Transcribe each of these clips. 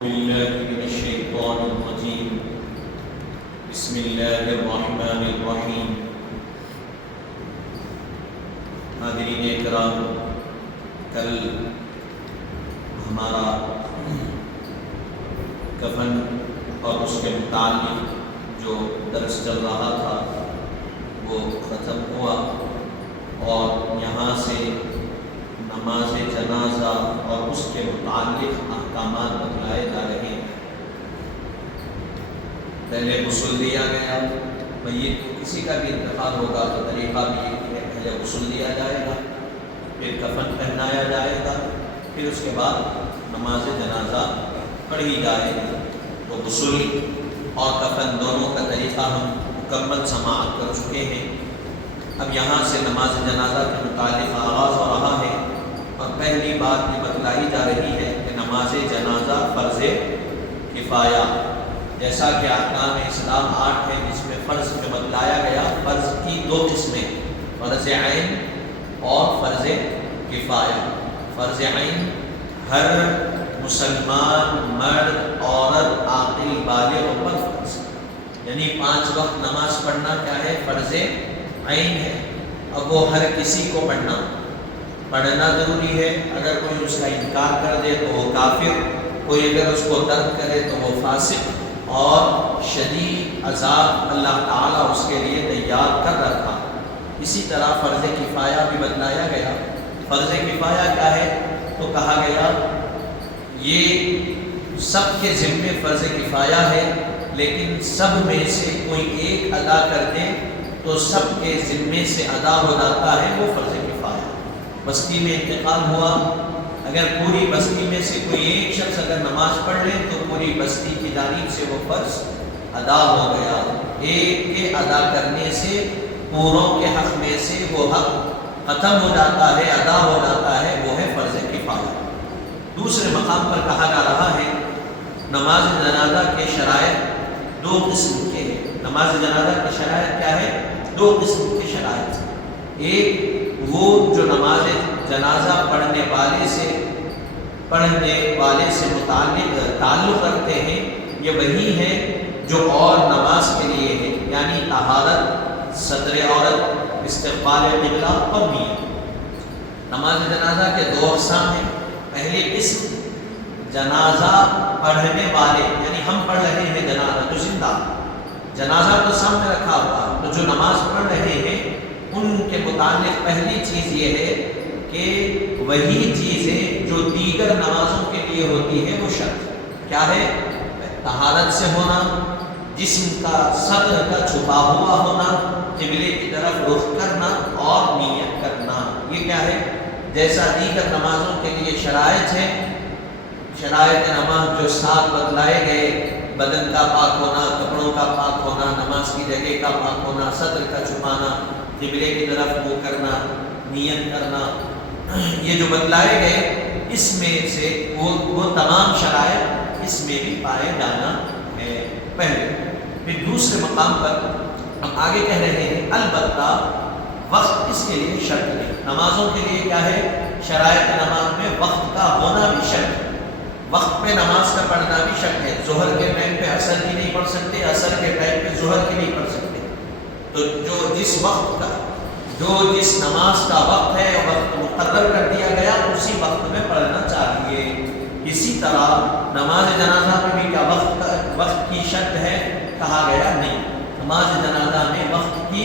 بالله من الشيطان الرجيم بسم الله الرحمن الرحیم۔ حاضرین کرام، کل ہمارا کفن اور اس کے متعلق جو درس چل رہا تھا وہ ختم ہوا، اور یہاں سے نماز جنازہ اور اس کے متعلق احکامات بتلائے جا رہے ہیں۔ پہلے غسل دیا گیا، میت کو کسی کا بھی انتقال ہوگا تو طریقہ بھی یہ ہے، پہلے غسل دیا جائے گا، پھر کفن پہنایا جائے گا، پھر اس کے بعد نماز جنازہ پڑھی جائے گی۔ تو غسل اور کفن دونوں کا طریقہ ہم مکمل سماعت کر چکے ہیں۔ اب یہاں سے نماز جنازہ کے متعلق آغاز ہو رہا ہے، اور پہلی بات یہ بتلائی جا رہی ہے کہ نماز جنازہ فرض کفایہ، جیسا کہ احکام اسلام 8 ہے، جس میں فرض جو بتلایا گیا، فرض کی دو قسمیں، فرض عین اور فرض کفایہ۔ فرض عین ہر مسلمان مرد، عورت، عاقل، بالغ پر فرض، یعنی 5 وقت نماز پڑھنا کیا ہے؟ فرض عین ہے۔ اب وہ ہر کسی کو پڑھنا ضروری ہے۔ اگر کوئی اس کا انکار کر دے تو وہ کافر، کوئی اگر اس کو ترک کرے تو وہ فاسق، اور شدید عذاب اللہ تعالیٰ اس کے لیے تیار کر رکھا۔ اسی طرح فرض کفایہ بھی بتلایا گیا۔ فرض کفایہ کیا ہے؟ تو کہا گیا یہ سب کے ذمے فرض کفایہ ہے، لیکن سب میں سے کوئی ایک ادا کر دے تو سب کے ذمے سے ادا ہو جاتا ہے، وہ فرض کفایہ۔ بستی میں انتقال ہوا، اگر پوری بستی میں سے کوئی ایک شخص اگر نماز پڑھ لے تو پوری بستی کی جانب سے وہ فرض ادا ہو گیا۔ ایک کے ادا کرنے سے پوروں کے حق میں سے وہ حق ختم ہو جاتا ہے، ادا ہو جاتا ہے، وہ ہے فرض کفایہ۔ دوسرے مقام پر کہا جا رہا ہے نماز جنازہ کے شرائط 2 قسم کے ہیں۔ نماز جنازہ کے شرائط کیا ہے؟ 2 قسم کے شرائط۔ ایک وہ جو نماز جنازہ پڑھنے والے سے تعلق رکھتے ہیں، یہ وہی ہے جو اور نماز کے لیے ہے، یعنی طہارت، ستر عورت، استقبال قبلہ اور نیت۔ نماز جنازہ کے 2 اقسام ہیں۔ پہلی قسم جنازہ پڑھنے والے، یعنی ہم پڑھ رہے ہیں جنازہ، جو زندہ جنازہ تو سامنے رکھا ہوا، تو جو نماز پڑھ رہے ہیں ان کے متعلق پہلی چیز یہ ہے کہ وہی چیزیں جو دیگر نمازوں کے لیے ہوتی ہے وہ شرط کیا ہے؟ طہارت سے ہونا، جسم کا صدر کا چھپا ہوا ہونا، قبلے کی طرف رخ کرنا اور نیت کرنا۔ یہ کیا ہے؟ جیسا دیگر نمازوں کے لیے شرائط ہے، شرائط نماز جو 7 بتلائے گئے، بدن کا پاک ہونا، کپڑوں کا پاک ہونا، نماز کی جگہ کا پاک ہونا، صدر کا چھپانا، قبلے کی طرف منہ کرنا، نیت کرنا، یہ جو بتلائے گئے اس میں سے وہ تمام شرائط اس میں بھی پائے جانا ہے پہلے۔ پھر دوسرے مقام پر ہم آگے کہہ رہے ہیں البتہ وقت اس کے لیے شرط نہیں۔ نمازوں کے لیے کیا ہے؟ شرائط نماز میں وقت کا ہونا بھی شرط ہے، وقت پہ نماز کا پڑھنا بھی شرط ہے۔ ظہر کے ٹائم پہ عصر کی نہیں پڑھ سکتے، عصر کے ٹائم پہ ظہر کی نہیں پڑھ سکتے۔ تو جو جس نماز کا وقت ہے، وقت مقرر کر دیا گیا، اسی وقت میں پڑھنا چاہیے۔ اسی طرح نماز جنازہ میں بھی کیا وقت کی شرط ہے؟ کہا گیا نہیں، نماز جنازہ میں وقت کی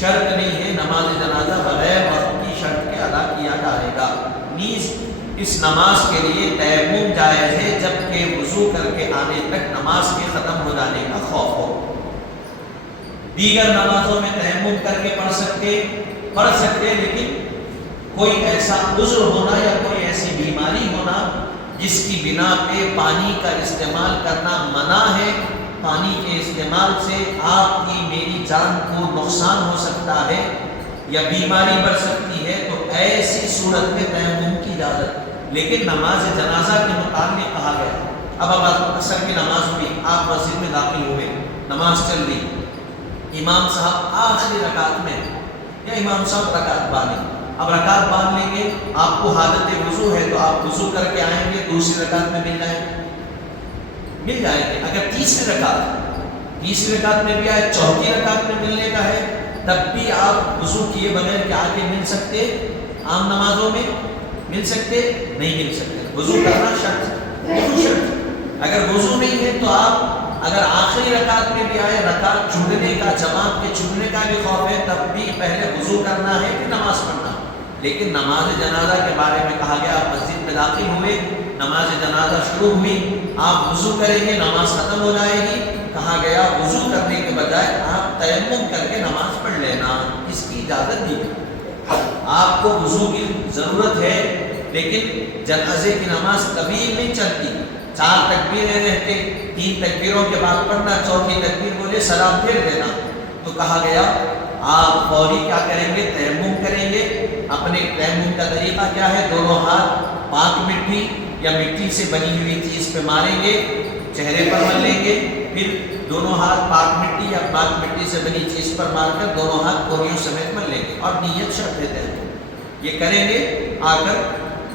شرط نہیں ہے، نماز جنازہ بغیر وقت کی شرط کے ادا کیا جائے گا۔ نیز اس نماز کے لیے تیمم جائز ہے، جبکہ وضو کر کے آنے تک نماز کے ختم ہو جانے کا خوف ہو۔ دیگر نمازوں میں تیمم کر کے پڑھ سکتے، لیکن کوئی ایسا عذر ہونا یا کوئی ایسی بیماری ہونا جس کی بنا پہ پانی کا استعمال کرنا منع ہے، پانی کے استعمال سے آپ کی میری جان کو نقصان ہو سکتا ہے یا بیماری بڑھ سکتی ہے، تو ایسی صورت میں تیمم کی اجازت۔ لیکن نماز جنازہ کے متعلق کہا گیا، اب عصر کی نماز ہوئی، آپ مسجد میں داخل ہوئے، نماز چل رہی، امام صاحب آخری رکعت میں یا امام صاحب رکعت باندھیں، اب رکعت باندھ لیں گے، آپ کو حالت وضو ہے تو آپ وضو کر کے آئیں گے، دوسری رکعت میں مل جائیں، مل جائیں گے. اگر تیسری رکعت میں بھی آئے، چوتھی رکعت میں ملنے کا ہے، تب بھی آپ وضو کیے بغیر کیا آگے مل سکتے؟ عام نمازوں میں مل سکتے؟ نہیں مل سکتے. وضو کرنا شرط. اگر وضو نہیں ہے تو آپ اگر آخری رکعت میں بھی آئے، رکعت چھوٹنے کا، جماعت کے چھوٹنے کا بھی خوف ہے، تب بھی پہلے وضو کرنا ہے کہ نماز پڑھنا. لیکن نماز جنازہ کے بارے میں کہا گیا، آپ مسجد میں داخل ہوئے، نماز جنازہ شروع ہوئی، آپ وضو کریں گے، نماز ختم ہو جائے گی. کہا گیا وضو کرنے کے بجائے آپ تیمم کر کے نماز پڑھ لینا، اس کی اجازت دی گئی. آپ کو وضو کی ضرورت ہے، لیکن جنازے کی نماز طویل نہیں چلتی. 4 تکبیریں رہتے، 3 تکبیروں کے بعد پڑھنا، چوتھی تکبیر بولے سلام پھیر دینا. تو کہا گیا آپ فوری کیا کریں گے؟ تیمم کریں گے. اپنے تیمم کا طریقہ کیا ہے؟ دونوں ہاتھ پاک مٹی یا مٹی سے بنی ہوئی چیز پہ ماریں گے، چہرے پر مل لیں گے، پھر دونوں ہاتھ پاک مٹی یا پاک مٹی سے بنی چیز پر مار کر دونوں ہاتھ کوہنیوں سمیت مل لیں گے، اور نیت شرط دیتے ہیں. یہ کریں گے. آ کر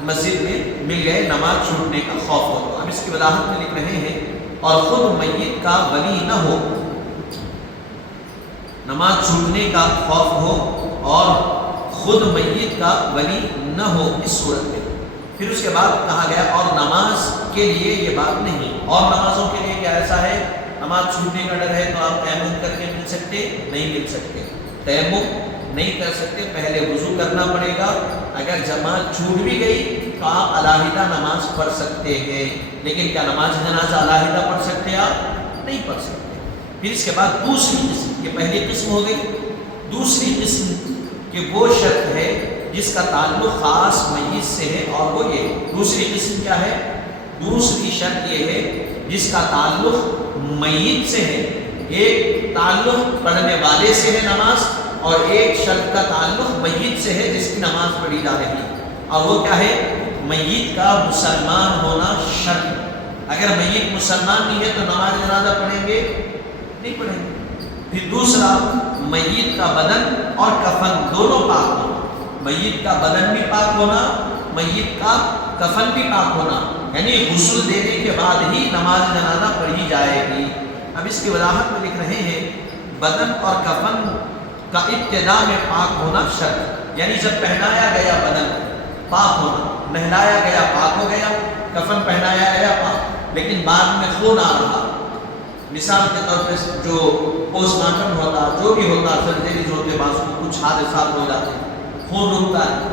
مسجد میں مل گئے، نماز چھوٹنے کا خوف ہو. تو اب اس کی وضاحت میں لکھ رہے ہیں، اور خود میت کا ولی نہ ہو، نماز چھوٹنے کا خوف ہو اور خود میت کا ولی نہ ہو اس صورت میں. پھر اس کے بعد کہا گیا اور نماز کے لیے یہ بات نہیں. اور نمازوں کے لیے کیا ایسا ہے؟ نماز چھوٹنے کا ڈر ہے تو آپ تیمم کر کے مل سکتے؟ نہیں مل سکتے. تیمم نہیں کر سکتے، پہلے وضو کرنا پڑے گا. اگر جماعت چھوٹ بھی گئی تو آپ علیحدہ نماز پڑھ سکتے ہیں، لیکن کیا نماز جنازہ علیحدہ پڑھ سکتے؟ آپ نہیں پڑھ سکتے. پھر اس کے بعد دوسری قسم، یہ پہلی قسم ہو گئی. دوسری قسم کہ وہ شرط ہے جس کا تعلق خاص میت سے ہے، اور وہ یہ دوسری قسم کیا ہے؟ دوسری شرط یہ ہے جس کا تعلق میت سے ہے. ایک تعلق پڑھنے والے سے ہے نماز، اور ایک شرط کا تعلق میت سے ہے جس کی نماز پڑھی جا رہی ہے. اور وہ کیا ہے؟ میت کا مسلمان ہونا شرط. اگر میت مسلمان نہیں ہے تو نماز جنازہ پڑھیں گے؟ نہیں پڑھیں گے. پھر دوسرا، میت کا بدن اور کفن دونوں پاک ہونا. میت کا بدن بھی پاک ہونا، میت کا کفن بھی پاک ہونا، یعنی غسل دینے کے بعد ہی نماز جنازہ پڑھی جائے گی. اب اس کی وضاحت میں لکھ رہے ہیں، بدن اور کفن کا ابتدا میں پاک ہونا شرط. یعنی جب پہنایا گیا بدن پاک ہونا، نہلایا گیا پاک ہو گیا، کفن پہنایا گیا پاک، لیکن بعد میں خون آ رہا. مثال کے طور پہ جو پوسٹ مارٹم ہوتا، جو بھی ہوتا، سرجریز ہوتے، بعض کو کچھ حادثات ہو جاتے ہیں، خون رکتا ہے.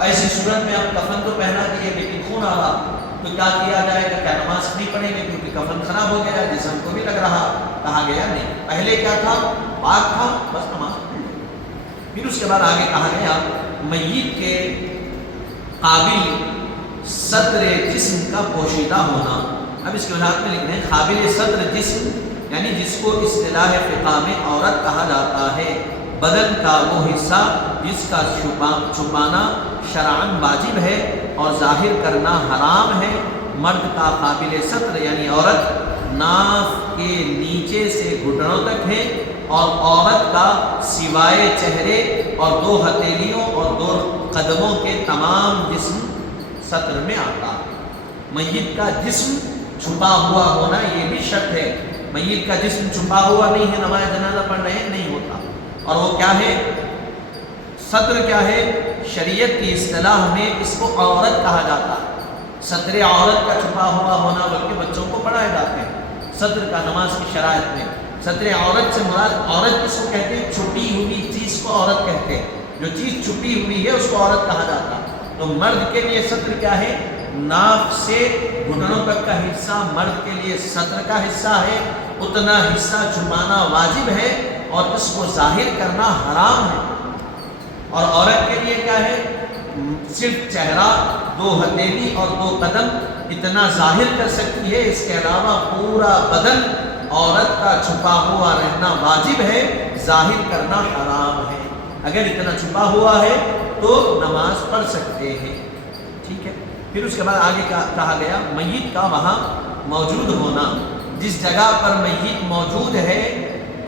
ایسی صورت میں آپ کفن تو پہنا دیے لیکن خون آ رہا، تو کیا کیا جائے گا؟ کیا نماز نہیں پڑھیں گے کیونکہ کفن خراب ہو گیا، جسم کو بھی لگ رہا؟ کہا گیا نہیں، پہلے کیا تھا؟ پاک تھا، بس نماز پڑھ لیں. پھر اس کے بعد آگے کہا گیا میت کے قابل ستر جسم کا پوشیدہ ہونا. اب اس کے وضاحت میں لکھ رہے ہیں، قابل ستر جسم یعنی جس کو اصطلاح فقہ میں عورت کہا جاتا ہے، بدن کا وہ حصہ جس کا چھپانا شرعاً واجب ہے اور ظاہر کرنا حرام ہے. مرد کا قابل ستر یعنی عورت ناف کے نیچے سے گھٹنوں تک ہے، اور عورت کا سوائے چہرے اور 2 ہتھیلیوں اور 2 قدموں کے تمام جسم ستر میں آتا ہے. میت کا جسم چھپا ہوا ہونا یہ بھی شرط ہے. میت کا جسم چھپا ہوا نہیں ہے، نماز جنازہ پڑھ رہے ہیں، نہیں ہوتا. اور وہ کیا ہے؟ ستر کیا ہے؟ شریعت کی اصطلاح میں اس کو عورت کہا جاتا ہے. ستر عورت کا چھپا ہوا ہونا، بلکہ بچوں کو پڑھائے جاتے ہیں ستر کا نماز کی شرائط میں. ستر عورت سے مراد عورت کس کو کہتے ہیں؟ چھپی ہوئی چیز کو عورت کہتے ہیں. جو چیز چھپی ہوئی ہے اس کو عورت کہا جاتا ہے. تو مرد کے لیے ستر کیا ہے؟ ناف سے گھٹنوں تک کا حصہ مرد کے لیے ستر کا حصہ ہے. اتنا حصہ چھپانا واجب ہے اور اس کو ظاہر کرنا حرام ہے. اور عورت کے لیے کیا ہے؟ صرف چہرہ، 2 ہتھیلی اور 2 قدم اتنا ظاہر کر سکتی ہے. اس کے علاوہ پورا بدن عورت کا چھپا ہوا رہنا واجب ہے، ظاہر کرنا حرام ہے. اگر اتنا چھپا ہوا ہے تو نماز پڑھ سکتے ہیں. ٹھیک ہے. پھر اس کے بعد آگے کہا گیا میت کا وہاں موجود ہونا. جس جگہ پر میت موجود ہے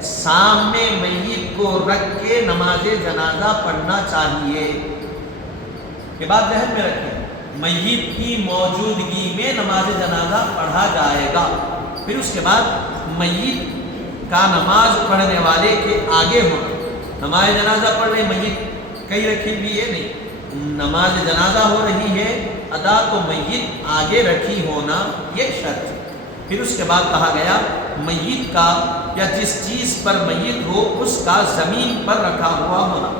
سامنے میت کو رکھ کے نماز جنازہ پڑھنا چاہیے. یہ بات ذہن میں رکھیں، میت کی موجودگی میں نماز جنازہ پڑھا جائے گا. پھر اس کے بعد میت کا نماز پڑھنے والے کے آگے ہونا. نماز جنازہ پڑھ رہے میت کئی رکھی ہوئی ہے نہیں، نماز جنازہ ہو رہی ہے ادا تو میت آگے رکھی ہونا یہ شرط. پھر اس کے بعد کہا گیا میت کا یا جس چیز پر میت ہو اس کا زمین پر رکھا ہوا ہونا.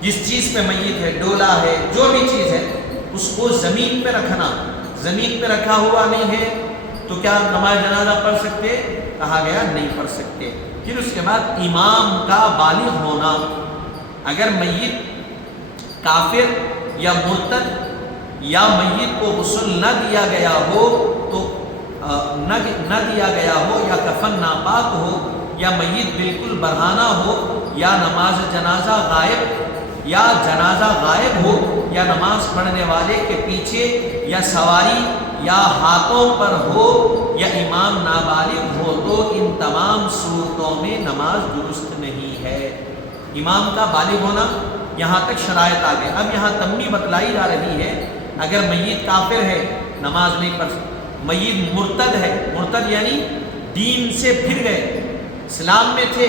جس چیز پہ میت ہے، ڈولا ہے، جو بھی چیز ہے، اس کو زمین پہ رکھنا. زمین پہ رکھا ہوا نہیں ہے تو کیا نماز جنازہ پڑھ سکتے؟ کہا گیا نہیں پڑھ سکتے. پھر اس کے بعد امام کا بالغ ہونا. اگر میت کافر یا مرتد یا میت کو غسل نہ دیا گیا ہو تو نہ دیا گیا ہو، یا کفن ناپاک ہو، یا میت بالکل برہنہ ہو، یا نماز جنازہ غائب یا جنازہ غائب ہو، یا نماز پڑھنے والے کے پیچھے یا سواری یا ہاتھوں پر ہو، یا امام نابالغ ہو، تو ان تمام صورتوں میں نماز درست نہیں ہے. امام کا بالغ ہونا، یہاں تک شرائط آ گئے. اب یہاں تنبیہ بتلائی جا رہی ہے اگر میت کافر ہے نماز نہیں پڑھ سکتا. میت مرتد ہے، مرتد یعنی دین سے پھر گئے، اسلام میں تھے.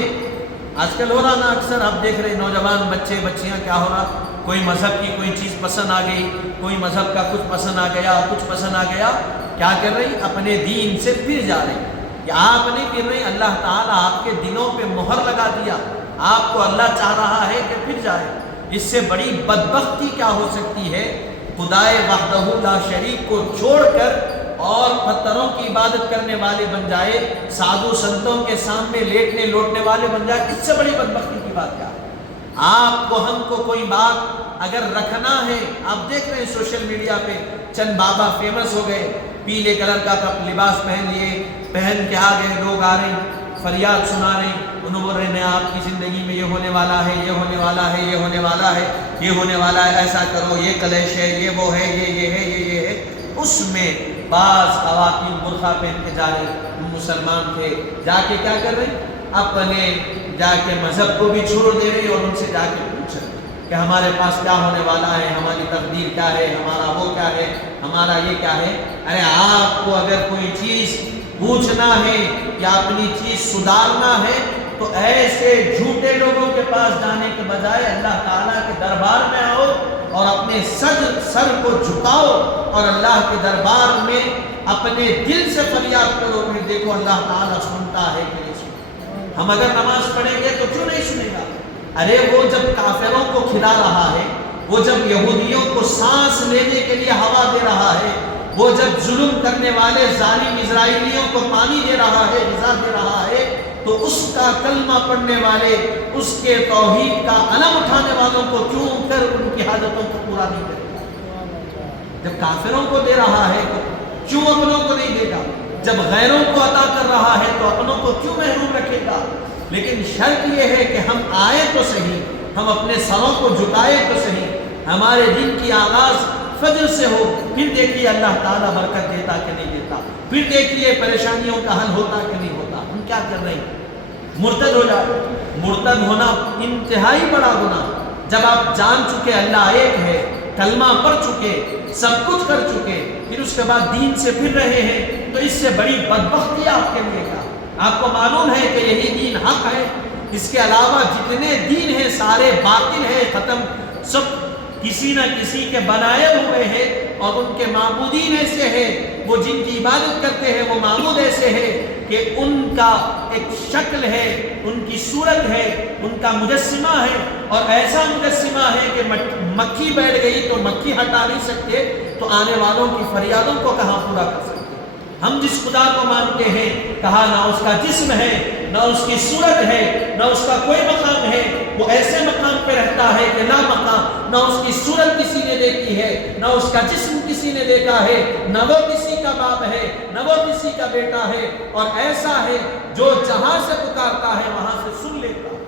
آج کل ہو رہا نا، اکثر آپ دیکھ رہے نوجوان بچے بچیاں کیا ہو رہا، کوئی مذہب کی کوئی چیز پسند آ گئی، کوئی مذہب کا کچھ پسند آ گیا، کچھ پسند آ گیا، کیا کر رہی؟ اپنے دین سے پھر جا رہے. یا آپ نہیں پھر رہے، اللہ تعالیٰ آپ کے دلوں پہ مہر لگا دیا، آپ کو اللہ چاہ رہا ہے کہ پھر جائے. اس سے بڑی بدبختی کیا ہو سکتی ہے؟ خدائے وحدہ لا شریک کو چھوڑ کر اور پتھروں کی عبادت کرنے والے بن جائے، سادھو سنتوں کے سامنے لیٹنے لوٹنے والے بن جائے. اس سے بڑی بدبختی کی بات کیا ہے؟ آپ کو ہم کو کوئی بات اگر رکھنا ہے، آپ دیکھ رہے ہیں سوشل میڈیا پہ چند بابا فیمس ہو گئے، پیلے کلر کا لباس پہن لیے، پہن کے آ گئے، لوگ آ رہے ہیں فریاد سنا رہے ہیں، انہوں بول رہے ہیں آپ کی زندگی میں یہ ہونے والا ہے، یہ ہونے والا ہے، یہ ہونے والا ہے، یہ ہونے والا ہے، ایسا کرو، یہ کلیش ہے، یہ وہ ہے، یہ ہے، یہ ہے. اس میں بعض خواتین برقع پہن کے جا رہے، مسلمان تھے، جا کے کیا کر رہے؟ اپنے جا کے مذہب کو بھی چھوڑ دے رہے اور ان سے جا کے پوچھ رہے کہ ہمارے پاس کیا ہونے والا ہے، ہماری تقدیر کیا ہے، ہمارا وہ کیا ہے، ہمارا یہ کیا ہے. ارے آپ کو اگر کوئی چیز پوچھنا ہے یا اپنی چیز سدھارنا ہے تو ایسے جھوٹے لوگوں کے پاس جانے کے بجائے اللہ تعالیٰ کے دربار میں آؤ اور اپنے سر کو جھکاؤ اور اللہ کے دربار میں اپنے دل سے فریاد کرو. پھر دیکھو اللہ تعالیٰ سنتا ہے کہ نہیں سنتا. ہم اگر نماز پڑھیں گے تو کیوں نہیں سنے گا؟ ارے وہ جب کافروں کو کھلا رہا ہے، وہ جب یہودیوں کو سانس لینے کے لیے ہوا دے رہا ہے، وہ جب ظلم کرنے والے ظالم اسرائیلیوں کو پانی دے رہا ہے، غذا دے رہا ہے، تو اس کا کلمہ پڑھنے والے، اس کے توحید کا علم اٹھانے والوں کو کیوں کر ان کی حاجتوں کو پورا نہیں کرے گا؟ جب کافروں کو دے رہا ہے تو کیوں اپنوں کو نہیں دے گا؟ جب غیروں کو عطا کر رہا ہے تو اپنوں کو کیوں محروم رکھے گا؟ لیکن شرط یہ ہے کہ ہم آئے تو صحیح، ہم اپنے سروں کو جھکائے تو صحیح، ہمارے دن کی آغاز فجر سے ہو. پھر دیکھیے اللہ تعالیٰ برکت دیتا کہ نہیں دیتا، پھر دیکھیے پریشانیوں کا حل ہوتا کہ نہیں ہوتا. ہم کیا کر رہے ہیں؟ مرتد ہو جائے. مرتد ہونا انتہائی بڑا گناہ. جب آپ جان چکے اللہ ایک ہے، کلمہ پڑھ چکے، سب کچھ کر چکے، پھر اس کے بعد دین سے پھر رہے ہیں تو اس سے بڑی بدبختی آپ کے لیے کیا؟ آپ کو معلوم ہے کہ یہی دین حق ہے، اس کے علاوہ جتنے دین ہیں سارے باطل ہیں، ختم، سب کسی نہ کسی کے بنائے ہوئے ہیں اور ان کے معبودین ایسے ہیں، وہ جن کی عبادت کرتے ہیں وہ معبود ایسے ہیں کہ ان کا ایک شکل ہے، ان کی صورت ہے، ان کا مجسمہ ہے، اور ایسا مجسمہ ہے کہ مکھی بیٹھ گئی تو مکھی ہٹا نہیں سکتے، تو آنے والوں کی فریادوں کو کہاں پورا کر سکتے؟ ہم جس خدا کو مانتے ہیں، کہا نہ اس کا جسم ہے، نہ اس کی صورت ہے، نہ اس کا کوئی مقام ہے، وہ ایسے مقام پہ رہتا ہے کہ لا مقام، نہ اس کی صورت کسی نے دیکھی ہے، نہ اس کا جسم کسی نے دیکھا ہے، نہ وہ کسی کا باپ ہے، نہ وہ کسی کا بیٹا ہے، اور ایسا ہے جو جہاں سے پکارتا ہے وہاں سے سن لیتا ہے.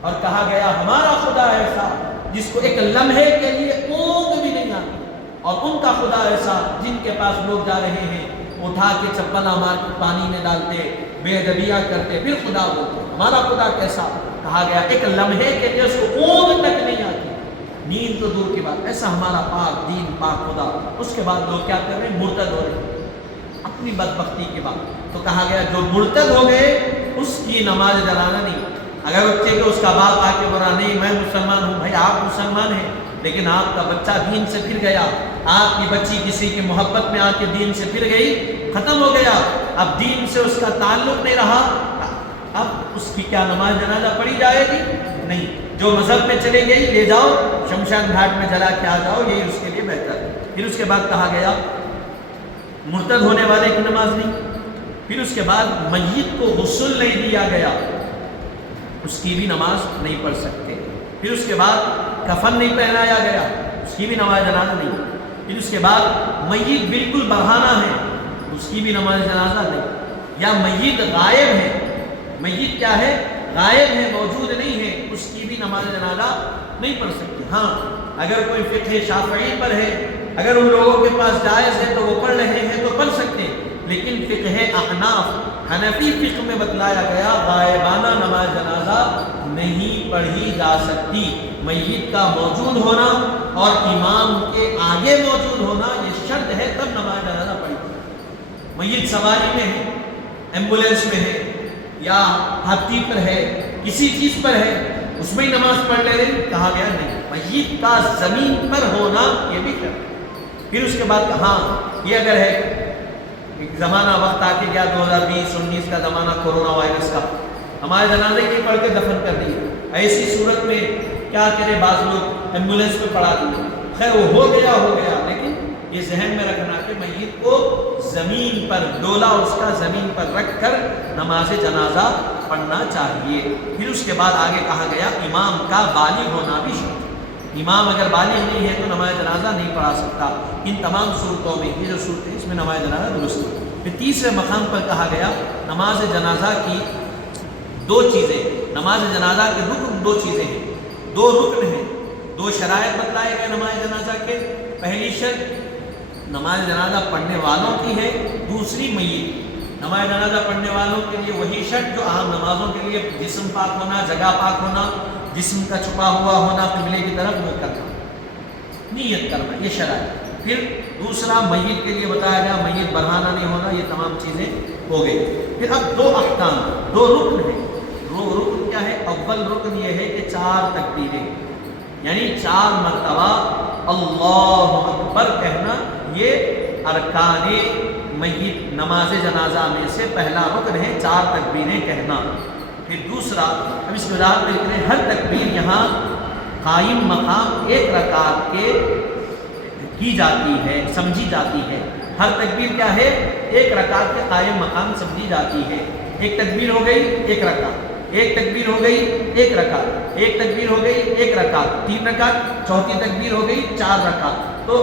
اور کہا گیا ہمارا خدا ایسا جس کو ایک لمحے کے لیے اونگ بھی نہیں آتی، اور ان کا خدا ایسا جن کے پاس لوگ جا رہے ہیں اٹھا کے چپلا مار کے پانی میں ڈالتے، بے ادبیاں کرتے، پھر خدا بولتے. ہمارا خدا کیسا؟ کہا گیا ایک لمحے کے لیے اس کو اونگ تک نہیں آتی، نیند تو دور کی بات. ایسا ہمارا پاک دین، پاک خدا. اس کے بعد لوگ کیا کر رہے ہیں؟ مرتد ہو رہے ہیں. اپنی بدبختی کے بعد تو کہا گیا جو مرتد ہو گئے اس کی نماز جنازہ نہیں. اگر بچے کہ اس کا باپ آ کے بولا نہیں میں مسلمان ہوں، بھائی آپ مسلمان ہیں لیکن آپ کا بچہ دین سے پھر گیا، آپ کی بچی کسی کی محبت میں آ کے دین سے پھر گئی، ختم ہو گیا، اب دین سے اس کا تعلق نہیں رہا، اب اس کی کیا نماز جنازہ پڑھی جائے گی؟ نہیں. جو مذہب میں چلے گئی لے جاؤ شمشان گھاٹ میں جلا کے آ جاؤ، یہی اس کے لیے بہتر ہے. پھر اس کے بعد کہا گیا مرتد ہونے والے کی نماز نہیں. پھر اس کے بعد میت کو غسل نہیں دیا گیا، اس کی بھی نماز نہیں پڑھ سکتے. پھر اس کے بعد کفن نہیں پہنایا گیا، اس کی بھی نماز جنازہ نہیں. پھر اس کے بعد میت بالکل بڑھانا ہے، اس کی بھی نماز جنازہ نہیں. یا میت غائب ہے، میت کیا ہے؟ غائب ہے، موجود نہیں ہے، اس کی بھی نماز جنازہ نہیں پڑھ سکتے. ہاں اگر کوئی فقہ شافعی پر ہے، اگر ان لوگوں کے پاس جائز ہے تو وہ پڑھ رہے ہیں تو پڑھ سکتے ہیں، لیکن فقہ احناف حنفی فقہ میں بتلایا گیا غائبانہ نماز جنازہ نہیں پڑھی جا سکتی. میت کا موجود ہونا اور امام کے آگے موجود ہونا یہ شرط ہے، تب نماز جنازہ پڑھی. میت سواری میں ہے، ایمبولینس میں ہے یا ہاتھی پر ہے، کسی چیز پر ہے، اس میں ہی نماز پڑھ لے رہے، کہا گیا نہیں. میت کا زمین پر ہونا یہ بھی شرط. پھر اس کے بعد ہاں یہ اگر ہے ایک زمانہ وقت آ کے گیا 2020-19 کا زمانہ کورونا وائرس کا، ہمارے جنازے کی پڑھ کے دفن کر دیے، ایسی صورت میں کیا کرے؟ بعض لوگ ایمبولینس پہ پڑھا دیے. خیر وہ ہو گیا، لیکن یہ ذہن میں رکھنا کہ میت کو زمین پر ڈولا اس کا زمین پر رکھ کر نماز جنازہ پڑھنا چاہیے. پھر اس کے بعد آگے کہا گیا امام کا بالغ ہونا بھی شرط. امام اگر بالغ نہیں ہے تو نماز جنازہ نہیں پڑھا سکتا. ان تمام صورتوں میں یہ جو صورت ہے اس میں نماز جنازہ درست ہے. پھر تیسرے مقام پر کہا گیا نماز جنازہ کی دو چیزیں، نماز جنازہ کے رکن دو چیزیں ہیں، دو رکن ہیں، دو شرائط بتلائے گئے نماز جنازہ کے. پہلی شرط نماز جنازہ پڑھنے والوں کی ہے، دوسری میت. نماز جنازہ پڑھنے والوں کے لیے وہی شرط جو عام نمازوں کے لیے جسم پاک ہونا، جگہ پاک ہونا، جسم کا چھپا ہوا ہونا، قبلے کی طرف منہ کرنا، نیت کرنا، یہ شرائط. پھر دوسرا میت کے لیے بتایا گیا میت بڑھانا نہیں ہونا، یہ تمام چیزیں ہو گئی. پھر اب دو احکام، دو رکن ہیں. دو رکن کیا ہے؟ اول رکن یہ ہے کہ 4 تکبیریں، یعنی 4 مرتبہ اللہ اکبر کہنا، یہ ارکان میت نماز جنازہ میں سے پہلا رکن ہے، 4 تکبیریں کہنا. پھر دوسرا، اب اس میں رات میں ہر تکبیر یہاں قائم مقام 1 رکعت کے کی جاتی ہے، سمجھی جاتی ہے. ہر تکبیر کیا ہے؟ 1 رکعت کے قائم مقام سمجھی جاتی ہے. ایک تکبیر ہو گئی 1 رکعت، ایک تکبیر ہو گئی 1 رکعت، ایک تکبیر ہو گئی 1 رکعت، 3 رکعت، چوتھی تکبیر ہو گئی 4 رکعت. تو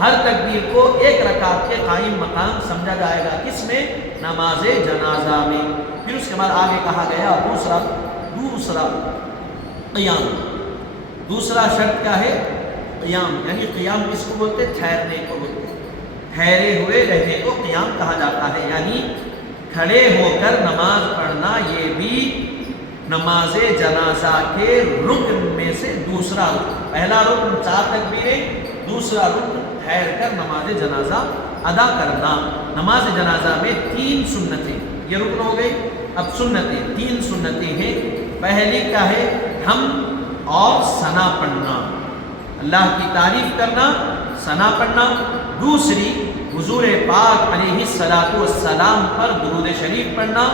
ہر تکبیر کو 1 رکعت کے قائم مقام سمجھا جائے گا. کس میں؟ نماز جنازہ میں. پھر اس کے بعد آگے کہا گیا دوسرا قیام. دوسرا شرط کیا ہے؟ قیام. یعنی قیام کس کو بولتے؟ ٹھہرنے کو بولتے. ٹھہرے ہوئے رہنے کو قیام کہا جاتا ہے. یعنی کھڑے ہو کر نماز پڑھنا یہ بھی نماز جنازہ کے رکن میں سے دوسرا رکن. پہلا رکن 4 تکبیریں، دوسرا رکن ٹھہر کر نماز جنازہ ادا کرنا. نماز جنازہ میں 3 سنتیں، یہ رکن ہو گئی. اب سنتیں 3 سنتیں ہیں. پہلی کیا ہے؟ حمد اور ثنا پڑھنا، اللہ کی تعریف کرنا، ثنا پڑھنا. دوسری حضور پاک علیہ الصلوۃ والسلام پر درود شریف پڑھنا.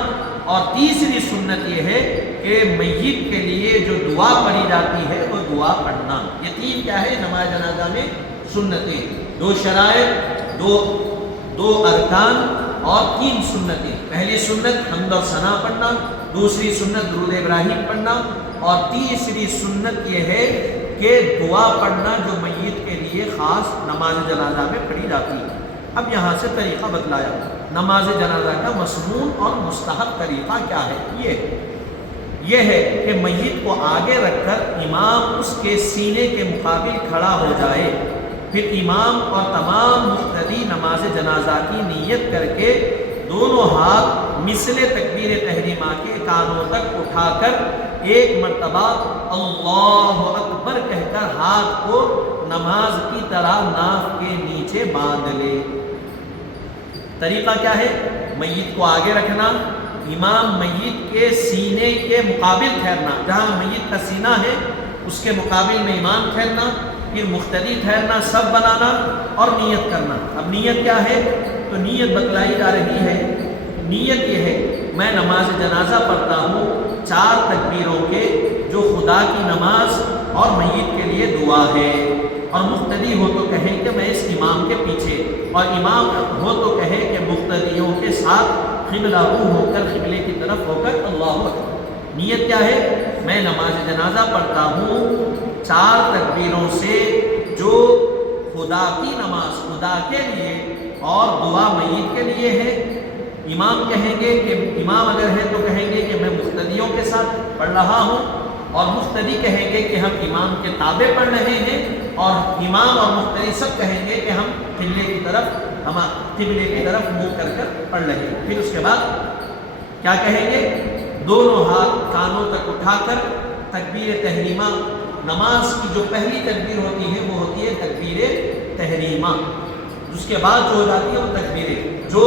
اور تیسری سنت یہ ہے کہ میت کے لیے جو دعا پڑھی جاتی ہے وہ دعا پڑھنا. یہ 3 کیا ہے نماز جنازہ میں سنتیں. 2 شرائط، دو ارکان اور 3 سنتیں. پہلی سنت حمد اور ثنا پڑھنا، دوسری سنت درود ابراہیم پڑھنا، اور تیسری سنت یہ ہے کہ دعا پڑھنا جو میت کے لیے خاص نماز جنازہ میں پڑھی جاتی ہے. اب یہاں سے طریقہ بتلایا نماز جنازہ کا مسنون اور مستحب طریقہ کیا ہے. یہ ہے کہ میت کو آگے رکھ کر امام اس کے سینے کے مقابل کھڑا ہو جائے. پھر امام اور تمام مقتدی نماز جنازہ کی نیت کر کے دونوں ہاتھ مثل تکبیر تحریمہ کے کانوں تک اٹھا کر 1 مرتبہ اللہ اکبر کہہ کر ہاتھ کو نماز کی طرح ناف کے نیچے باندھ لے. طریقہ کیا ہے؟ میت کو آگے رکھنا، امام میت کے سینے کے مقابل ٹھہرنا، جہاں میت کا سینہ ہے اس کے مقابل میں امام ٹھہرنا، پھر مقتدی ٹھہرنا، سب بنانا اور نیت کرنا۔ اب نیت کیا ہے؟ تو نیت بتلائی جا رہی ہے، نیت یہ ہے میں نماز جنازہ پڑھتا ہوں 4 تکبیروں کے، جو خدا کی نماز اور میت کے لیے دعا ہے، اور مقتدی ہو تو کہے کہ میں اس امام کے پیچھے، اور امام ہو تو کہے کہ مقتدیوں کے ساتھ قبلہ ہو کر، قبلے کی طرف ہو کر اللہ اکبر۔ نیت کیا ہے؟ میں نماز جنازہ پڑھتا ہوں 4 تکبیروں سے، جو خدا کی نماز، خدا کے لیے اور دعا میت کے لیے ہے۔ امام کہیں گے کہ امام اگر ہے تو کہیں گے کہ میں مقتدیوں کے ساتھ پڑھ رہا ہوں، اور مقتدی کہیں گے کہ ہم امام کے تابع پڑھ رہے ہیں، اور امام اور مقتدی سب کہیں گے کہ ہم قبلے کی طرف منہ کر کر پڑھ رہے ہیں۔ پھر اس کے بعد کیا کہیں گے؟ دونوں ہاتھ کانوں تک اٹھا کر تکبیر تحریمہ، نماز کی جو پہلی تکبیر ہوتی ہے وہ ہوتی ہے تکبیر تحریمہ، اس کے بعد جو ہو جاتی ہے وہ تکبیریں۔ جو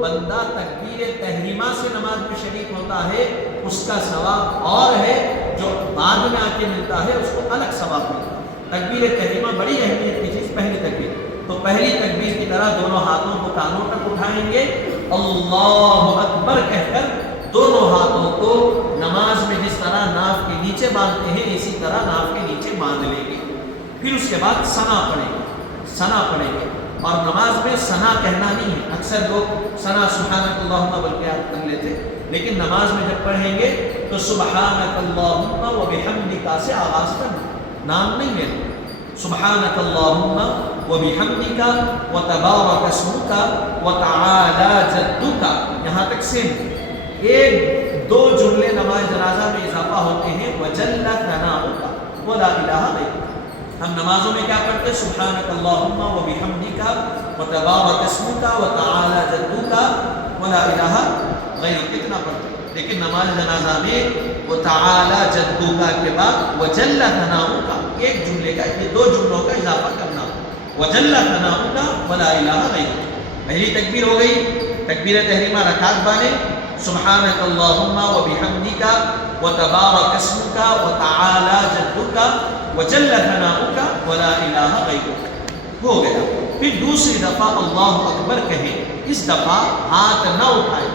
بندہ تکبیر تحریمہ سے نماز میں شریک ہوتا ہے اس کا ثواب اور ہے، جو بعد میں آ کے ملتا ہے اس کو الگ ثواب ملتا ہے۔ تکبیر تحریمہ بڑی اہمیت کی چیز، پہلی تکبیر۔ تو پہلی تکبیر کی طرح دونوں ہاتھوں کو کانوں تک اٹھائیں گے، اللہ اکبر کہہ کر دونوں ہاتھوں کو نماز میں جس طرح ناف کے نیچے باندھتے ہیں اسی طرح ناف کے نیچے باندھ لیں گے۔ پھر اس کے بعد ثنا پڑھیں گے، اور نماز میں ثنا کہنا نہیں ہے۔ اکثر لوگ ثنا سبحانک اللہم بول کے یاد کر لیتے، لیکن نماز میں جب پڑھیں گے تو سبحانک اللہم و بحمدک سے آغاز کرنا، نام نہیں لینا۔ سبحانک اللہم و بحمدک و تبارک اسمک و تعالی جدک، یہاں تک سیم۔ 1-2 جملے نماز جنازہ میں اضافہ ہوتے ہیں، وجل ثناؤک و لا الہ غیرک۔ ہم نمازوں میں کیا پڑھتے ہیں؟ سبحانک اللہم و بحمدک و تبارک اسمک و تعالی جدک و لا الہ غیرک، اتنا پڑھتے ہیں۔ لیکن نماز جنازہ میں و تعالی جدک کے بعد وجل ثناؤک، ایک جملے کا، یہ 2 جملوں کا اضافہ کرنا، وجل ثناؤک و لا الہ غیرک۔ پہلی تکبیر ہو گئی، تکبیر تحریمہ رکعت بانے، سبحانک اللہم و بحمدک و تبارک اسمک و تعالی جدک وجل ثناؤک و لا الہ غیرک، ہو گیا۔ پھر دوسری دفعہ اللہ اکبر کہیں، اس دفعہ ہاتھ نہ اٹھائیں۔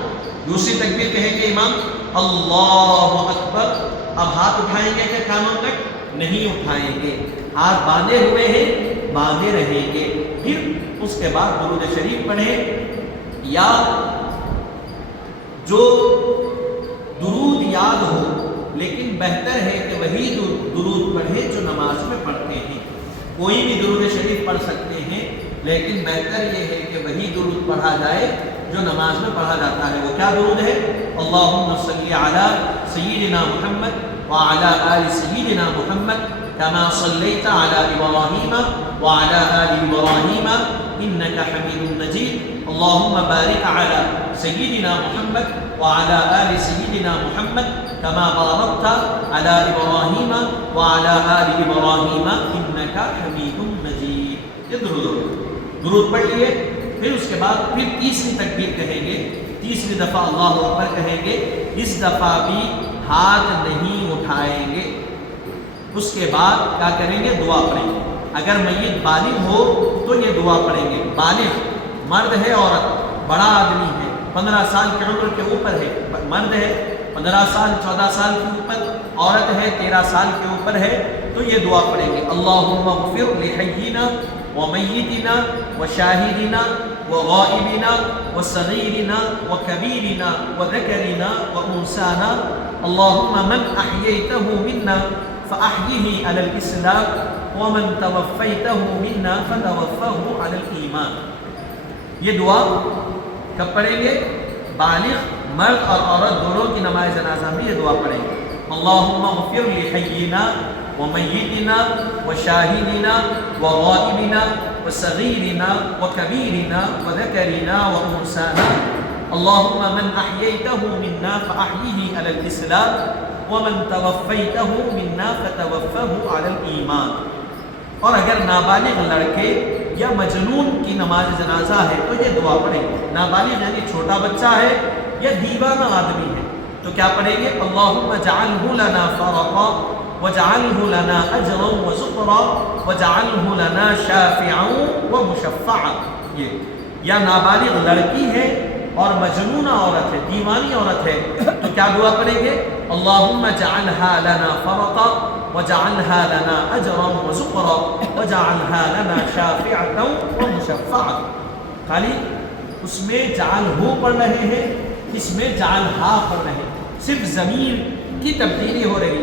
دوسری تکبیر کہیں گے امام اللہ اکبر، اب ہاتھ اٹھائیں گے کہ کانوں تک؟ نہیں اٹھائیں گے، ہاتھ باندھے ہوئے ہیں، باندھے رہیں گے۔ پھر اس کے بعد درود شریف پڑھیں، یا جو درود یاد ہو، لیکن بہتر ہے کہ وہی درود پڑھے جو نماز میں پڑھتے ہیں۔ کوئی بھی درود شریف پڑھ سکتے ہیں، لیکن بہتر یہ ہے کہ وہی درود پڑھا جائے جو نماز میں پڑھا جاتا ہے۔ وہ کیا درود ہے؟ اللہم صلی علی سیدنا محمد وعلی آل سیدنا محمد کما صلیت علی ابراہیم وعلی آل ابراہیم انک حمید مجید، اللہم بارک علی سیدنا محمد وعلی آل سیدنا محمد کما بارکت علی ابراہیم وعلی آل ابراہیم انک حمید مجید۔ یہ درود پڑھ لیے۔ پھر اس کے بعد پھر تیسری تکبیر کہیں گے، تیسری دفعہ اللہ اکبر کہیں گے، اس دفعہ بھی ہاتھ نہیں اٹھائیں گے۔ اس کے بعد کیا کریں گے؟ دعا پڑھیں گے۔ اگر میت بالغ ہو تو یہ دعا پڑھیں گے۔ بالغ مرد ہے، عورت، بڑا آدمی ہے، 15 سال کی عمر کے اوپر ہے، مرد ہے 15 سال 14 سال کے اوپر، عورت ہے 13 سال کے اوپر ہے، تو یہ دعا پڑھیں گے۔ اللہم اغفر لحینا ومیتنا وشاہدنا وغائبنا وصغیرنا وکبیرنا وذکرنا وانسانا، اللہم من احییتہ منا فاحیہ علی الاسلام ومن توفیتہ منا فتوفہ علی الایمان۔ یہ دعا کب پڑھیں گے؟ بالغ مرد اور عورت دونوں کی نماز جنازہ میں یہ دعا پڑھیں گے۔ اللہم اغفر لحینا ومیتنا وشاہدنا وغائبنا وصغیرنا وکبیرنا وذکرنا وانسانا، اللہم من احییتہ منا فاحیہ علی الاسلام ومن توفیتہ منا فتوفہ علی الایمان۔ اور اگر نابالغ لڑکے یا مجنون کی نماز جنازہ ہے تو یہ دعا پڑھیں گے. نابالغ یعنی چھوٹا بچہ ہے یا دیوانہ آدمی ہے تو کیا پڑھیں گے؟ اللہم اجعلہ لنا فرقا وجعلہ لنا اجرا وذکرا وجعلہ لنا شافعا ومشفعا. یہ یا نابالغ لڑکی ہے اور مجنونہ عورت ہے، دیوانی عورت ہے تو کیا دعا پڑھیں گے؟ اللہم اجعلہا لنا فرقا وجعلہا لنا اجرا وذکرا وجعلہا لنا شافعا ومشفعا. خالی اس میں جعلہ پڑھ رہے ہیں، اس میں جعلہا پڑھ رہے ہیں، صرف ضمیر کی تبدیلی ہو رہی.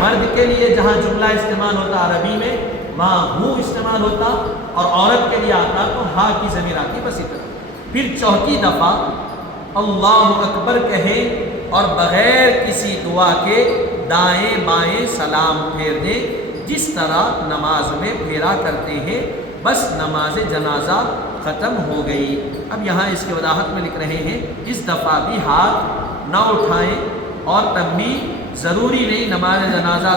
مرد کے لیے جہاں جملہ استعمال ہوتا عربی میں وہاں ہو استعمال ہوتا، اور عورت کے لیے آتا تو ہا کی ضمیر آتی، بس اتنا. پھر چوتھی دفعہ اللہ اکبر کہیں اور بغیر کسی دعا کے دائیں بائیں سلام پھیر دیں جس طرح نماز میں پھیرا کرتے ہیں. بس نماز جنازہ ختم ہو گئی. اب یہاں اس کی وضاحت میں لکھ رہے ہیں اس دفعہ بھی ہاتھ نہ اٹھائیں، اور تنبیہ ضروری نہیں نماز جنازہ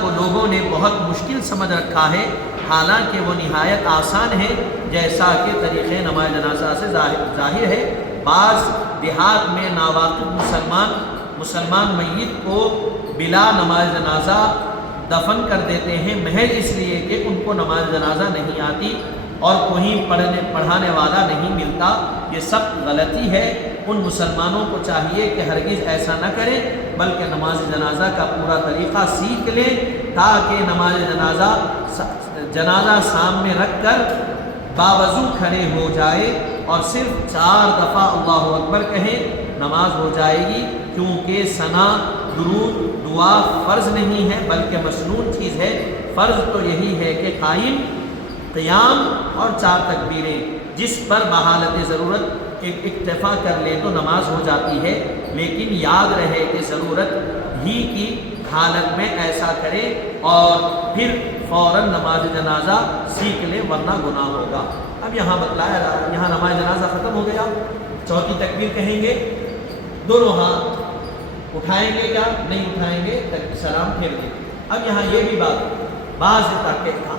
کو لوگوں نے بہت مشکل سمجھ رکھا ہے، حالانکہ وہ نہایت آسان ہے جیسا کہ طریقے نماز جنازہ سے ظاہر ہے. بعض دیہات میں ناواقف مسلمان میت کو بلا نماز جنازہ دفن کر دیتے ہیں محض اس لیے کہ ان کو نماز جنازہ نہیں آتی اور کوئی پڑھانے والا نہیں ملتا. یہ سخت غلطی ہے. ان مسلمانوں کو چاہیے کہ ہرگز ایسا نہ کریں بلکہ نماز جنازہ کا پورا طریقہ سیکھ لیں تاکہ نماز جنازہ سامنے رکھ کر باوضو کھڑے ہو جائے اور صرف 4 دفعہ اللہ اکبر کہیں، نماز ہو جائے گی. کیونکہ ثنا درود دعا فرض نہیں ہے بلکہ مسنون چیز ہے. فرض تو یہی ہے کہ قیام اور 4 تکبیریں جس پر بحالت ضرورت اکتفا کر لے تو نماز ہو جاتی ہے، لیکن یاد رہے کہ ضرورت ہی کی حالت میں ایسا کرے اور پھر فوراً نماز جنازہ سیکھ لے ورنہ گناہ ہوگا. اب یہاں بتلایا جا رہا ہے، یہاں نماز جنازہ ختم ہو گیا، چوتھی تکبیر کہیں گے، دونوں ہاتھ اٹھائیں گے کیا؟ نہیں اٹھائیں گے، سلام پھیر دیں. اب یہاں یہ بھی بعض تاکہ تھا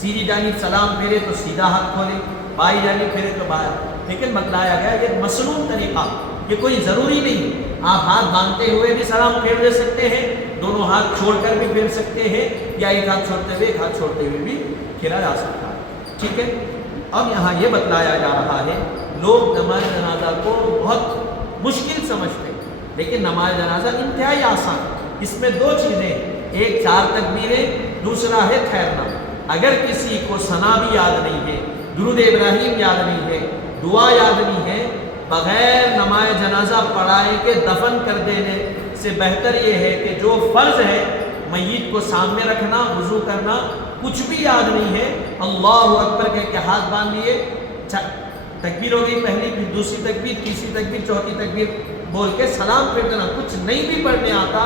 سیدھی جانب سلام پھیرے تو سیدھا ہاتھ کھولے، بائیں جانب پھیرے تو بائیں، لیکن بتلایا گیا یہ مسنون طریقہ، یہ کوئی ضروری نہیں. آپ ہاتھ باندھتے ہوئے بھی سلام پھیر دے سکتے ہیں، دونوں ہاتھ چھوڑ کر بھی پھیر سکتے ہیں، یا ایک ہاتھ چھوڑتے ہوئے ایک ہاتھ چھوڑتے ہوئے بھی پھیرا جا سکتا ہے. ٹھیک ہے. اب یہاں یہ بتلایا جا رہا ہے لوگ نماز جنازہ کو بہت مشکل سمجھتے ہیں، لیکن نماز جنازہ انتہائی آسان. اس میں 2 چیزیں، ایک 4 تکبیریں، دوسرا ہے ٹھہرنا. اگر کسی کو ثنا بھی یاد نہیں ہے، درود ابراہیم یاد نہیں ہے، دعا یاد نہیں ہے، بغیر نماز جنازہ پڑھائے کے دفن کر دینے سے بہتر یہ ہے کہ جو فرض ہے میت کو سامنے رکھنا، وضو کرنا، کچھ بھی یاد نہیں ہے، اللہ اکبر کہہ کے ہاتھ باندھ لیے، تکبیر ہو گئی پہلی، پھر دوسری تکبیر، تیسری تکبیر، چوتھی تکبیر بول کے سلام پھیر دینا. کچھ نہیں بھی پڑھنے آتا،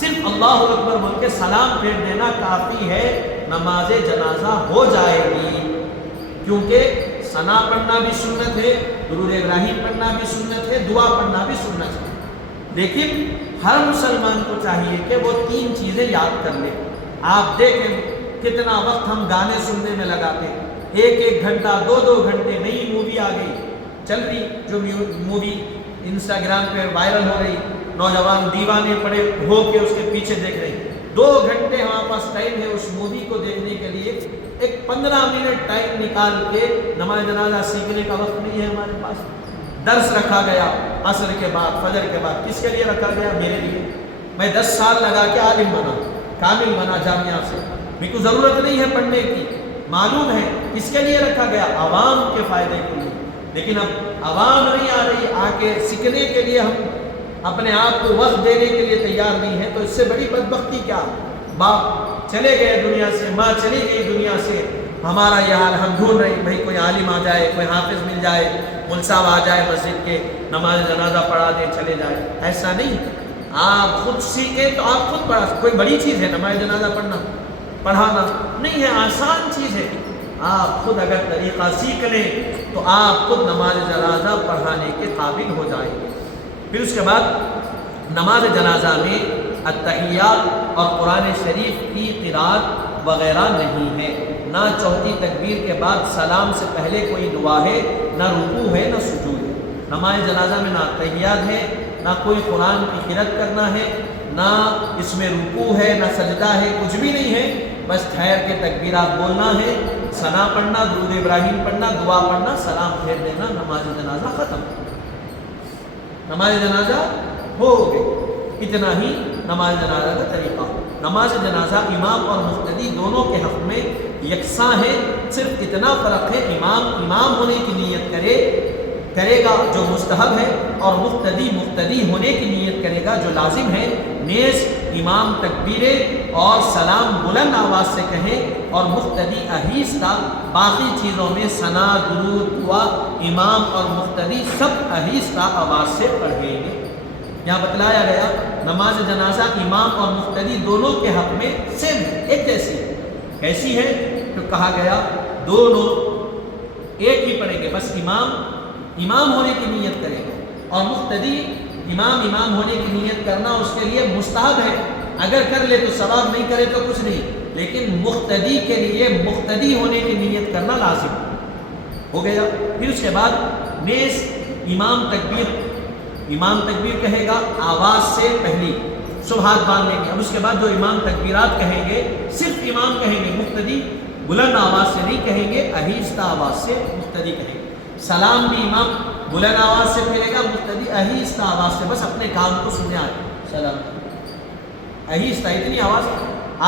صرف اللہ اکبر بول کے سلام پھیر دینا کافی ہے، نماز جنازہ ہو جائے گی. کیونکہ ثنا پڑھنا بھی سنت ہے، درود ابراہیم پڑھنا بھی سنت ہے، دعا پڑھنا بھی سنت ہے. لیکن ہر مسلمان کو چاہیے کہ وہ 3 چیزیں یاد کر لے. آپ دیکھیں کتنا وقت ہم گانے سننے میں لگاتے ہیں، 1 گھنٹہ 2 گھنٹے. نئی مووی آ گئی چل رہی، جو مووی انسٹاگرام پہ وائرل ہو رہی، نوجوان دیوانے پڑے ہو کے اس کے پیچھے دیکھ رہے ہیں. 2 گھنٹے ہمارے پاس ٹائم ہے اس مووی کو دیکھنے کے لیے، ایک 15 منٹ ٹائم نکال کے نماز جنازہ سیکھنے کا وقت نہیں ہے ہمارے پاس. درس رکھا گیا عصر کے بعد، فجر کے بعد، کس کے لیے رکھا گیا؟ میرے لیے. میں 10 سال لگا کے عالم بنا، کامل بنا جامعہ سے، میرے کو ضرورت نہیں ہے پڑھنے کی. معلوم ہے کس کے لیے رکھا گیا؟ عوام کے فائدے کے لیے. لیکن اب عوام نہیں آ رہی، آ کے سیکھنے کے لیے ہم اپنے آپ کو وقت دینے کے لیے تیار نہیں ہے. تو اس سے بڑی بدبختی کیا؟ باپ چلے گئے دنیا سے، ماں چلی گئی دنیا سے، ہمارا یہ حال. ہم ڈھونڈ رہے ہیں بھائی کوئی عالم آ جائے، کوئی حافظ مل جائے، مول صاحب آ جائے مسجد کے، نماز جنازہ پڑھا دے چلے جائے. ایسا نہیں، آپ خود سیکھیں تو آپ خود پڑھا. کوئی بڑی چیز ہے نماز جنازہ پڑھانا نہیں ہے، آسان چیز ہے. آپ خود اگر طریقہ سیکھ لیں تو آپ خود نماز جنازہ پڑھانے کے قابل ہو جائیں گے. پھر اس کے بعد نماز جنازہ میں التحیات اور قرآن شریف کی قرات وغیرہ نہیں ہے، نہ چوتھی تکبیر کے بعد سلام سے پہلے کوئی دعا ہے، نہ رکوع ہے، نہ سجود ہے۔ نماز جنازہ میں نہ تحیات ہے، نہ کوئی قرآن کی قرأت کرنا ہے، نہ اس میں رکوع ہے، نہ سجدہ ہے، کچھ بھی نہیں ہے، بس ٹھہر کے تکبیرات بولنا ہے، ثنا پڑھنا، درود ابراہیم پڑھنا، دعا پڑھنا، سلام پھیر دینا، نماز جنازہ ختم، نماز جنازہ ہو گئی۔ اتنا ہی نماز جنازہ کا طریقہ۔ نماز جنازہ امام اور مقتدی دونوں کے حق میں یکساں ہے، صرف اتنا فرق ہے، امام ہونے کی نیت کرے گا جو مستحب ہے، اور مقتدی ہونے کی نیت کرے گا جو لازم ہے۔ نیز امام تکبیریں اور سلام بلند آواز سے کہیں اور مقتدی آہستہ، باقی چیزوں میں ثنا، درود، دعا امام اور مقتدی سب آہستہ آواز سے پڑھیں گے۔ یہاں بتلایا گیا نماز جنازہ امام اور مقتدی دونوں کے حق میں سیم ہے، ایک جیسی ہے۔ کیسی ہے؟ تو کہا گیا دونوں ایک ہی پڑھیں گے، بس امام ہونے کی نیت کرے گا، اور مقتدی امام ہونے کی نیت کرنا اس کے لیے مستحب ہے، اگر کر لے تو ثواب، نہیں کرے تو کچھ نہیں، لیکن مقتدی کے لیے مقتدی ہونے کی نیت کرنا لازم ہو گیا۔ پھر اس کے بعد نیز امام تکبیر کہے گا آواز سے پہلی، سب ہاتھ باندھ لیں گے۔ اب اس کے بعد جو امام تکبیرات کہیں گے صرف امام کہیں گے، مقتدی بلند آواز سے نہیں کہیں گے، آہستہ آواز سے مقتدی کہیں گے۔ سلام بھی امام بلند آواز سے پھیرے گا، مقتدی آہستہ آواز سے، بس اپنے کام کو سننے آئے سلام آہستہ، اتنی آواز،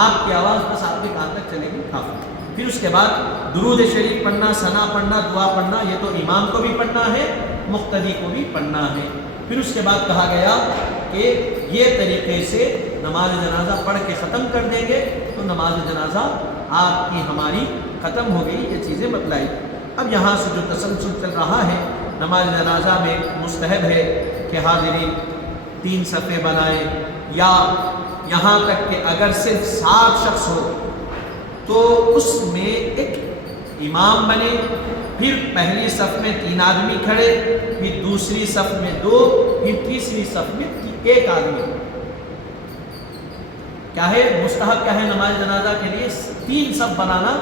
آپ کی آواز بس آپ کے کان تک چلے گی، کافی۔ پھر اس کے بعد درود شریف پڑھنا، ثنا پڑھنا، دعا پڑھنا، یہ تو امام کو بھی پڑھنا ہے، مقتدی کو بھی پڑھنا ہے۔ پھر اس کے بعد کہا گیا کہ یہ طریقے سے نماز جنازہ پڑھ کے ختم کر دیں گے تو نماز جنازہ آپ کی ہماری ختم ہو گئی، یہ چیزیں بتلائی۔ اب یہاں سے جو تسلسل چل رہا ہے، نماز جنازہ میں مستحب ہے کہ حاضرین 3 صفیں بنائیں، یا یہاں تک کہ اگر صرف 7 شخص ہو تو اس میں ایک امام بنے، پھر پہلی صف میں 3 آدمی کھڑے، پھر دوسری صف میں 2، پھر تیسری صف میں 1 آدمی۔ کیا ہے مستحب؟ کیا ہے نماز جنازہ کے لیے 3 صف بنانا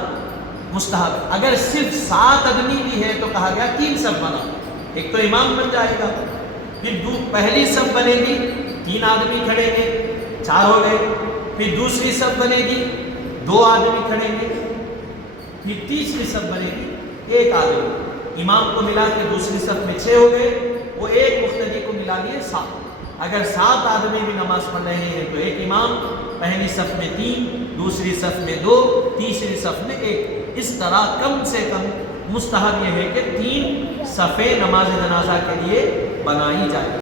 مستحب ہے۔ اگر صرف 7 آدمی بھی ہے تو کہا گیا 3 صف بنا، ایک تو امام بن جائے گا، پھر پہلی صف بنے گی، 3 آدمی کھڑیں گے، 4 ہو گئے، پھر دوسری صف بنے گی، 2 آدمی کھڑیں گے، پھر تیسری صف بنے گی، 1 آدمی۔ امام کو ملا کے دوسری صف میں 6 ہو گئے، وہ ایک مقتدی کو ملا لیے 7۔ اگر 7 آدمی بھی نماز پڑھ رہے ہیں تو ایک امام، پہلی صف میں 3، دوسری صف میں 2، تیسری صف میں 1۔ اس طرح کم سے کم مستحب یہ ہے کہ 3 صفیں نماز جنازہ کے لیے بنائی جائے۔